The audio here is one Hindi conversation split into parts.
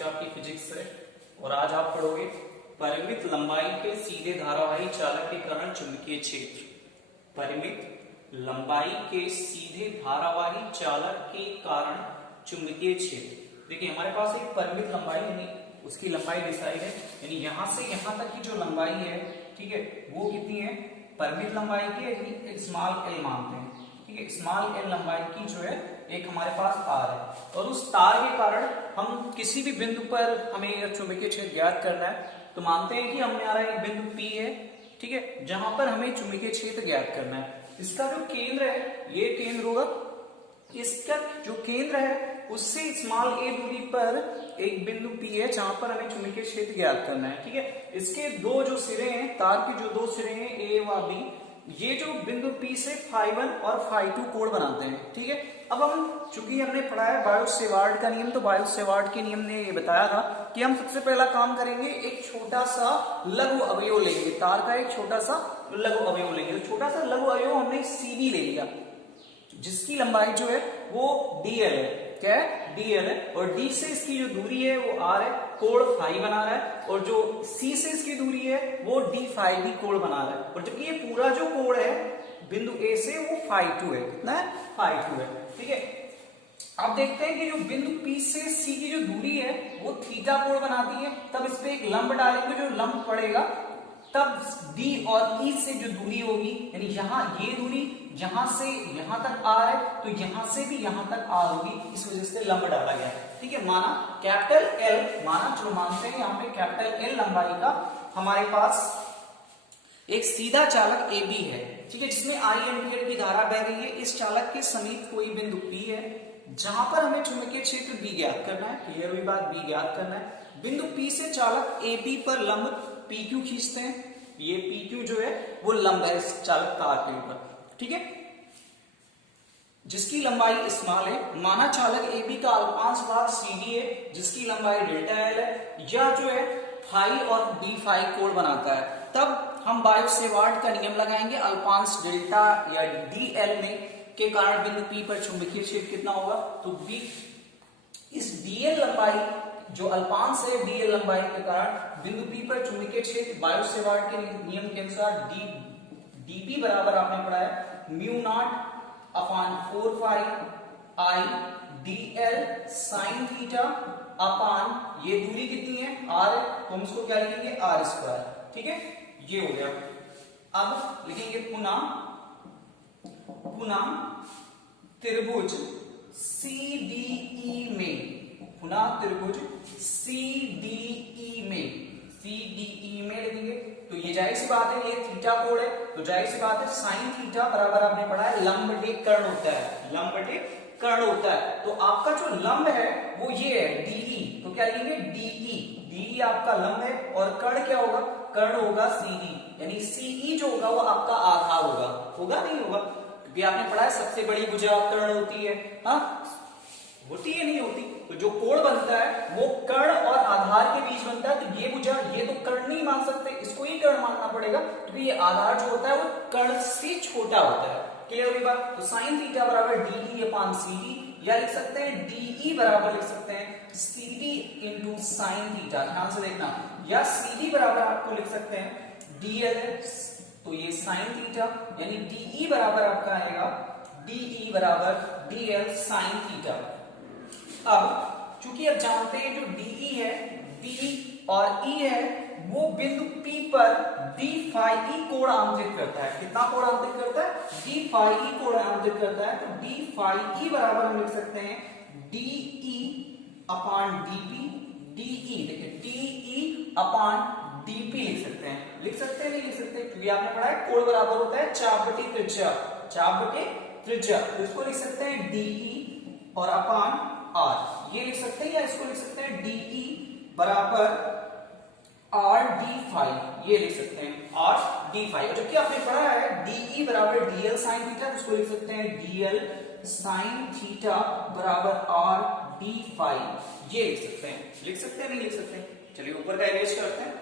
टेस्ट आपकी फिजिक्स है और आज आप पढ़ोगे परिमित लंबाई के सीधे धारावाही चालक के कारण चुंबकीय क्षेत्र। परिमित लंबाई के सीधे धारावाही चालक के कारण चुंबकीय क्षेत्र। देखिए हमारे पास एक परिमित लंबाई यानी उसकी लंबाई डिसाइड है, यानी यहां से यहां तक की जो लंबाई है, ठीक है, वो कितनी है, परिमित लंबाई की है, स्मॉल एल मानते हैं, ठीक है, स्मॉल एल लंबाई की जो है एक हमारे पास तार है और उस तार के कारण हम किसी भी बिंदु पर हमें चुंबकीय क्षेत्र ज्ञात करना है तो मानते हैं कि हमारा एक बिंदु P है, ठीक है, जहां पर हमें चुंबकीय क्षेत्र ज्ञात करना है। इसका जो केंद्र है ये केंद्र होगा, इसका जो केंद्र है उससे स्मॉल a दूरी पर एक बिंदु P है जहां पर हमें चुंबकीय क्षेत्र ज्ञात करना है, ठीक है। इसके दो जो सिरे हैं, तार के जो दो सिरे हैं A व B, ये जो बिंदु P से φ1 और φ2 कोण बनाते हैं, ठीक है। अब हम चूंकि हमने पढ़ा है बायोट-सेवार्ट का नियम, तो बायोट-सेवार्ट के नियम ने ये बताया था कि हम सबसे पहला काम करेंगे, एक छोटा सा लघु अवयव लेंगे, तार का एक छोटा सा लघु अवयव लेंगे। तो छोटा सा लघु अवयव हमने CD ले लिया जिसकी लंबाई जो है वो DL है, क्या है, DL है, और D से इसकी जो दूरी है वो R है, कोण फाई बना रहा है, और जो C से इसकी दूरी है वो D फाई भी कोण बना रहा है, और जबकि ये पूरा जो कोण है बिंदु A से वो φ2 है, कितना है, φ2 है, ठीक है। अब देखते हैं कि जो बिंदु P से C की जो दूरी है वो थीटा कोण बनाती है, तब इस पे एक लंब डालेंगे, जो लंब पड़ेगा तब D और E से जो दूरी होगी, यानी यहाँ ये दूरी यहां से यहां तक R है तो यहां से भी यहां तक R होगी, इस वजह से लंब डाला गया है, ठीक है। माना कैपिटल L, माना चलो मानते हैं यहाँ पे कैपिटल L लंबाई का हमारे पास एक सीधा चालक AB है, ठीक है, जिसमें I एम्पीयर की धारा बह रही है। इस चालक के समीप कोई बिंदु P है जहां पर हमें चुंबकीय क्षेत्र B ज्ञात करना है, क्लियर हुई बात, B ज्ञात करना है। बिंदु P से चालक AB पर लंब PQ खींचते हैं, ये PQ जो है वो लंब है इस चालक तार के ऊपर, ठीक है, जिसकी लंबाई स्मॉल है। माना चालक AB का अल्पांश भाग CD है जिसकी लंबाई डेल्टा L है, यह जो है फाई और D फाई कोण बनाता है, तब हम बायोट-सेवार्ट का नियम लगाएंगे, अल्पांश डेल्टा या DL में के कारण बिंदु P पर चुंबकीय क्षेत्र कितना होगा, तो B इस DL लंबाई जो अल्पांश है DL लंबाई के कारण बिंदु P पर चुंबकीय क्षेत्र बायोट-सेवार्ट के नियम के अनुसार dP बराबर आपने पढ़ा है mu naught upon 4 pi I dl sine theta upon ये दूरी कितनी है R है, तो हम इसको क्या लिखेंगे R स्क्वायर, ठीक है, ये हो गया। अब लिखेंगे पुनः त्रिभुज CDE में, पुनः त्रिभुज CDE में लिखेंगे, तो ये जाहिर सी बात है, ये थीटा कोण है, तो जाहिर सी बात है साइन थीटा बराबर आपने पढ़ा है लंब बटे कर्ण होता है, लंब बटे कर्ण होता है। तो आपका जो लंब है वो ये है DE, तो क्या लिखेंगे DE आपका लंब है, और कर्ण क्या होगा, कर्ण होगा CD, यानी CE जो होगा वो आपका आधार होगा नहीं होगा, क्योंकि आपने पढ़ा है सबसे बड़ी भुजा कर्ण होती है, हाँ होती है नहीं होती, तो जो कोण बनता है वो कर्ण और आधार के बीच बनता है, तो ये भुजा ये तो कर्ण नहीं मान सकते, इसको ही कर्ण मानना पड़ेगा, क्योंकि ये आधार जो होता है वो कर्ण से छोटा होता है, क्लियर हुई बात। तो साइन थीटा बराबर DE अपान CD, या लिख सकते हैं DE बराबर लिख सकते हैं CD इंटू साइन थीटा, ध्यान से देखना, या CD बराबर आपको लिख सकते हैं DL, तो ये साइन थीटा, यानी DE बराबर आपका आएगा DE बराबर DL साइन थीटा। अब चूंकि अब जानते हैं जो DE है, D और E है वो बिंदु P पर D फाई E कोण आंतरिक करता है, कितना कोण आंतरिक करता है, D फाई E कोण आंतरिक करता है, तो D फाई E बराबर हम लिख सकते हैं DE अपान DP, DE देखिए DE अपान DP लिख सकते हैं, नहीं लिख सकते, क्योंकि आपने पढ़ा है कोण बराबर होता है चाप बटे त्रिज्या, तो इसको लिख सकते हैं DE और अपान R, ये लिख सकते हैं, या इसको लिख सकते हैं DE बराबर R D फाई, ये लिख सकते हैं R D फाई, जबकि आपने पढ़ा है DE बराबर DL साइन थीटा, तो इसको लिख सकते हैं DL साइन थीटा बराबर R D फाई, ये लिख सकते हैं नहीं लिख सकते। चलिए ऊपर का इरेज करते हैं।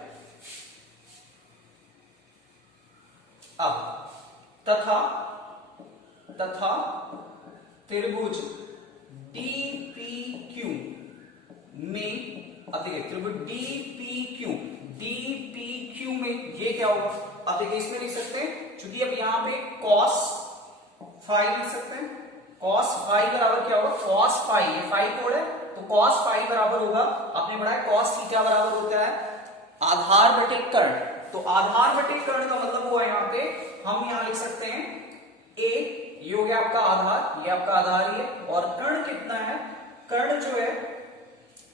अब तथा त्रिभुज DPQ में अब देखिए त्रिभुज डी पी क्यू में ये क्या होगा, अब देखिए इसमें लिख सकते हैं, चूंकि अब यहाँ पे cos फाई लिख सकते हैं, cos फाई बराबर क्या होगा, cos फाई, ये फाई कोड है तो cos फाई बराबर होगा, आपने पढ़ा है cos थीटा बराबर होता है आधार बटे कर्ण, तो आधार बटे कर्ण का मतलब हुआ यहाँ पे हम यहाँ लिख सकते हैं a, ये हो गया आपका आधार, ये आपका आधार ही है, और कर्ण कितना है, कर्ण जो है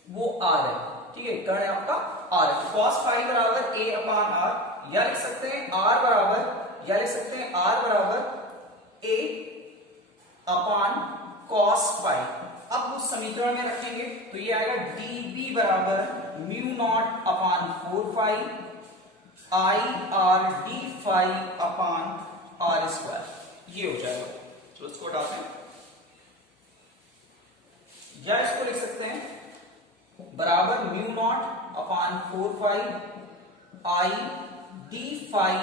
वो r है, ठीक है, कर्ण आपका r है, cos फाई बराबर a अपान r, या लिख सकते हैं r बराबर, या लिख सकते हैं r बराबर a अपान cos फाई। अब उस समीकरण में रखेंगे तो ये आएगा db बराबर mu naught upon 4 phi I R D phi upon R square, ये हो जाएगा। चलो इसको हटाते हैं, या इसको लिख सकते हैं बराबर mu naught upon 4 phi I d phi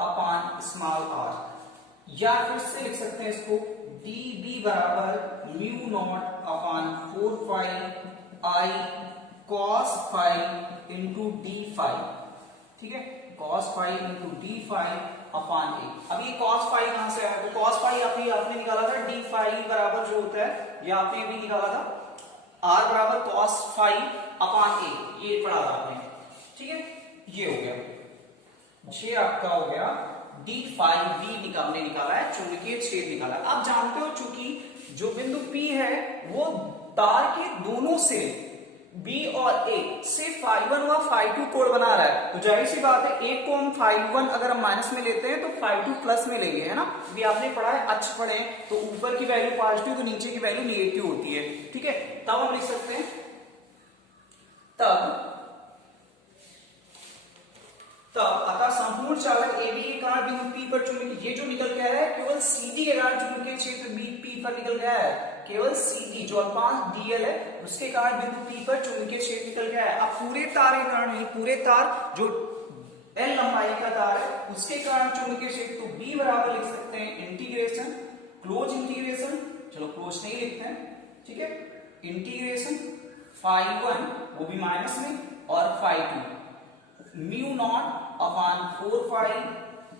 upon small r, या फिर से लिख सकते हैं इसको डी बी बराबर mu naught upon 4 phi I cos phi into d phi, ठीक है, cos phi into d phi upon a. अब ये cos फाई कहां से आया, तो cos फाई आपने निकाला था डी फाई बराबर जो होता है, ये आपने भी निकाला था r बराबर cos फाई अपान ए, ये पढ़ा था आपने, ठीक है, ये हो गया, ये आपका हो गया डी फाई बी हमने निकाला है, चुंबकीय छेद निकाला। आप जानते हो चूंकि जो बिंदु P है वो तार के दोनों से B और A से φ1 व φ2 कोण बना रहा है, तो जाहिर सी बात है एक को हम φ1 अगर हम माइनस में लेते हैं तो φ2 प्लस में लेंगे, है ना, भी आपने पढ़ा है, अक्ष पढ़े, तो ऊपर की वैल्यू पॉजिटिव तो नीचे की वैल्यू नेगेटिव होती है, ठीक है, तब हम लिख सकते हैं, तब अतः संपूर्ण चालक AB के कारण बिंदु P पर चुंबकीय, ये जो निकल गया है केवल CD के कारण चुंबकीय क्षेत्र P पर निकल गया है, केवल CD जो अल्पांश dl है उसके कारण बिंदु P पर चुंबकीय क्षेत्र निकल गया है। अब पूरे तार के कारण नहीं, पूरे तार जो L लंबाई का तार है उसके कारण चुंबकीय क्षेत्र, तो B बराबर लिख सकते हैं इंटीग्रेशन, क्लोज इंटीग्रेशन, चलो क्लोज नहीं लिखते हैं, ठीक है, इंटीग्रेशन φ1 वो भी माइनस में और φ2 mu naught upon 4 phi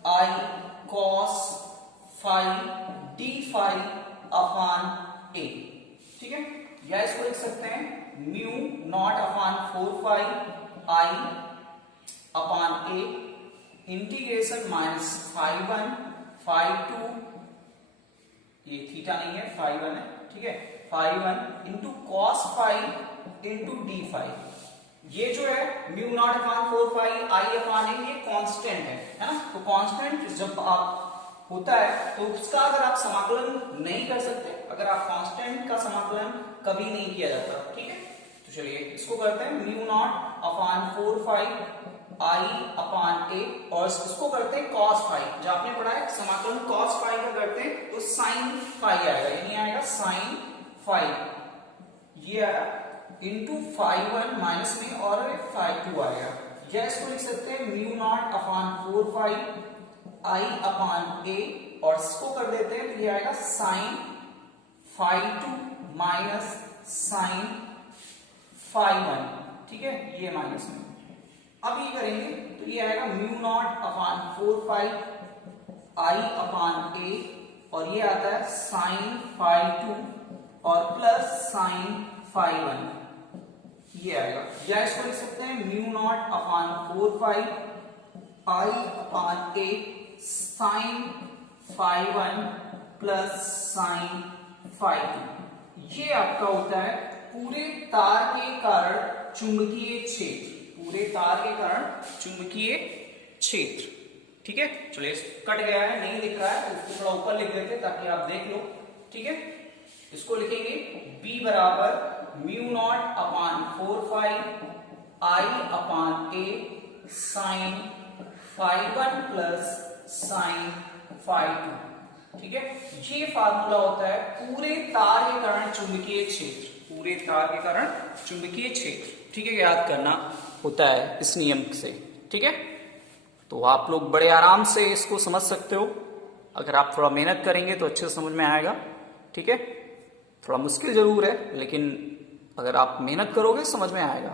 I cos phi D phi upon ए, ठीक है, या इसको लिख सकते हैं mu naught upon 4 phi I upon a integration minus φ1 φ2, ये थीटा नहीं है φ1 है, ठीक है, φ1 into cos phi into d phi, ये जो है mu naught upon 4 phi I upon a, ये कांस्टेंट है ना, तो कांस्टेंट जब आप होता है तो उसका अगर आप समाकलन नहीं कर सकते, अगर आप कांस्टेंट का समाकलन कभी नहीं किया जाता, ठीक है, तो चलिए इसको करते हैं mu naught upon 4 phi I upon ए, और इसको करते हैं cos फाई, जो आपने पढ़ा है समाकलन cos फाई का करते हैं तो sin फाई आएगा, ये नहीं आएगा sin फाई, ये आया इंटू φ1 माइनस में और φ2 आएगा, या इसको लिख सकते हैं mu naught upon 4 phi I upon ए, और इसको कर देते हैं तो ये आएगा sin φ2 माइनस sin φ1, ठीक है, ये माइनस में, अब ये करेंगे तो ये आएगा mu naught upon 4 phi I upon ए, और ये आता है sin φ2 और प्लस sin φ1, ये आएगा, या इसको लिख सकते हैं mu naught upon 4 phi I upon A sign φ1 plus sign φ2, ये आपका होता है पूरे तार के कारण चुंबकीय क्षेत्र, पूरे तार के कारण चुंबकीय क्षेत्र, ठीक है, चलिए कट गया है, नहीं दिख रहा है तो इसको थोड़ा ऊपर लिख देते ताकि आप देख लो, ठीक है, इसको लिखेंगे B बराबर mu naught upon 4 phi I upon A sign φ1 plus sign φ2, ठीक है, ये फार्मूला होता है पूरे तार के कारण चुंबकीय क्षेत्र, पूरे तार के कारण चुंबकीय क्षेत्र, ठीक है, याद करना होता है इस नियम से, ठीक है, तो आप लोग बड़े आराम से इसको समझ सकते हो, अगर आप थोड़ा मेहनत करेंगे तो अच्छे से समझ में आएगा, ठीक है, थोड़ा मुश्किल जरूर है लेकिन अगर आप मेहनत करोगे समझ में आएगा।